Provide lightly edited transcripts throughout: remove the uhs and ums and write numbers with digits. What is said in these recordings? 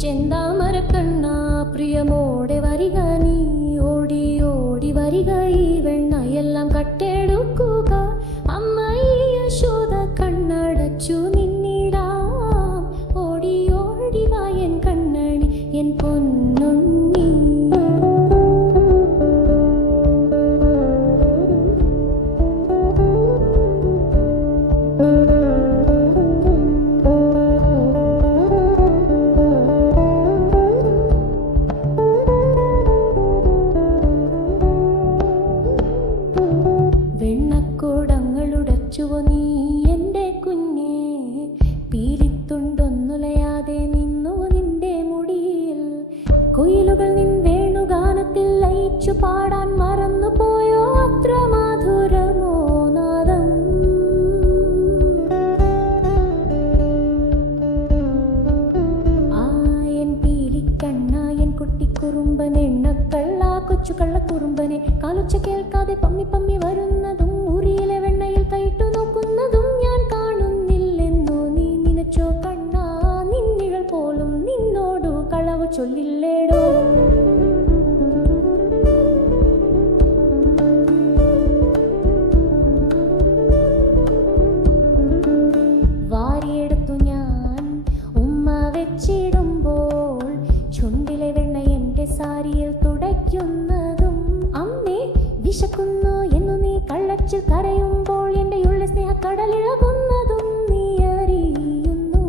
ചെന്താമരക്കണ്ണ പ്രിയമോടെ വരിക നീ, ഓടി ഓടി വരിക ഈ വെണ്ണയെല്ലാം കട്ടെടുക്കുക. അമ്മ ഈ യശോദ കണ്ണടച്ചു നിന്നിടാം, ഓടി ഓടി വായൻ കണ്ണണി എൻ പൊന്നുണ്ണി. വെണ്ണക്കൂടങ്ങളുടച്ചുവോ നീ എൻ്റെ കുഞ്ഞേ, പീലിത്തുണ്ടൊന്നുലയാതെ നിന്നു നിന്റെ മുടിയിൽ. കുയിലുകൾ നിൻ വേണുഗാനത്തിൽ ലയിച്ചു പാടാൻ മറന്നുപോയോ, അത്ര മാധുരമോ നാദം. എൻ പീലിക്കണ്ണ എൻ കുട്ടിക്കുറുമ്പൻ, എണ്ണക്കള്ള കൊച്ചു കള്ളക്കുറുമ്പനെ, കാലൊച്ച കേൾക്കാതെ പമ്മി പമ്മി വരുന്നതും മുറിയിലെ വെണ്ണയിൽ കൈട്ടു നോക്കുന്നതും ഞാൻ കാണുന്നില്ലെന്നോ നീ നിനച്ചോ കണ്ണാ. നിന്നിഴൽ പോലും നിന്നോടു കളവ് ചൊല്ലില്ലേടോ. വാരിയെടുത്തു ഞാൻ ഉമ്മ വെച്ചിടുമ്പോൾ, ചുണ്ടിലെ വെണ്ണ എൻ്റെ സാരിയിൽ തുടയ്ക്കുന്നതും. അമ്മേ വിശക്കുന്നു എന്നു നീ കള്ളച്ചിൽ കരയുമ്പോൾ, എൻ്റെ ഉള്ളിൽ സ്നേഹക്കടലിളകുന്നതും നീ അറിയുന്നു.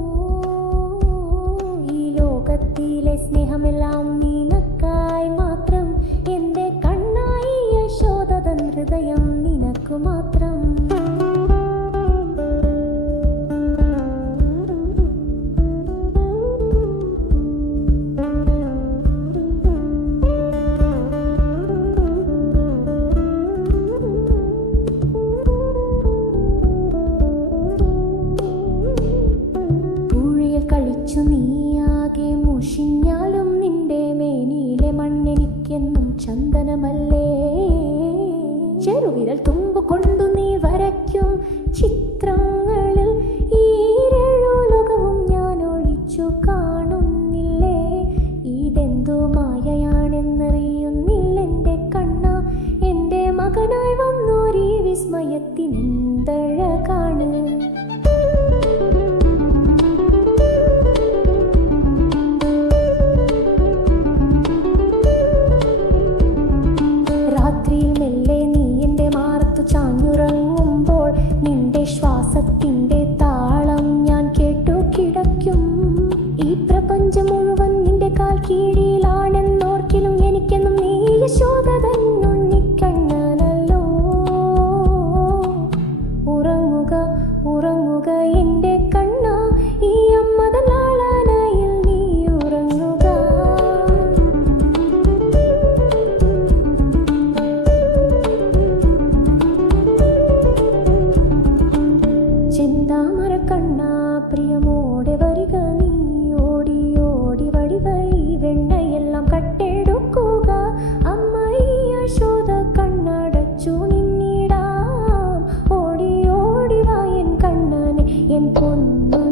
ഈ ലോകത്തിലെ സ്നേഹമെല്ലാം നിനക്കായി മാത്രം, എൻ്റെ കണ്ണായി യശോദതൻ ഹൃദയം നിനക്കു മാത്രം. കളിച്ചു നീയാകെ മുഷിഞ്ഞാലും നിന്റെ മേനിയിലെ മണ്ണെനിക്കെന്നും ചന്ദനമല്ലേ. ചെറുവിരൽ തുമ്പു കൊണ്ടു നീ വരയ്ക്കും ചിത്രങ്ങളിൽ ഈരേഴു ലോകവും ഞാൻ ഒളിച്ചു കാണുന്നില്ലേ. ഇതെന്തു മായയാണെന്നറിയുന്നില്ലെൻ്റെ കണ്ണ, എൻ്റെ മകനായി വന്നോരീ വിസ്മയത്തിനെന്തഴകാണ്. രാത്രിയിൽ മെല്ലെ നീ എൻ്റെ മാറത്തു ചാഞ്ഞുറങ്ങുമ്പോൾ, നിന്റെ ശ്വാസത്തിൻ്റെ താളം ഞാൻ കേട്ടു കിടക്കും. ഈ പ്രപഞ്ചം മുഴുവൻ നിന്റെ കാൽ കീഴിലാണെന്നോർക്കിലും എനിക്കെന്നും നീ യശോദതൻ ഉണ്ണിക്കണ്ണനല്ലോ. ഉറങ്ങുക ഉറങ്ങുക എൻ്റെ കണ്ണ, ഈ അമ്മതൻ ലാളനയിൽ നീ ഉറങ്ങുക. ചെന്താമരക്കണ്ണ പ്രിയമോടെ വരിക നീ, ഓടി ഓടി വരിക ഈ വെണ്ണയെല്ലാം കട്ടെടുക്കുക. അമ്മ ഈ യശോദ കണ്ണടച്ചു നിന്നിടാം, ഓടി ഓടി വായൻ കണ്ണനെ എൻ പൊന്നു.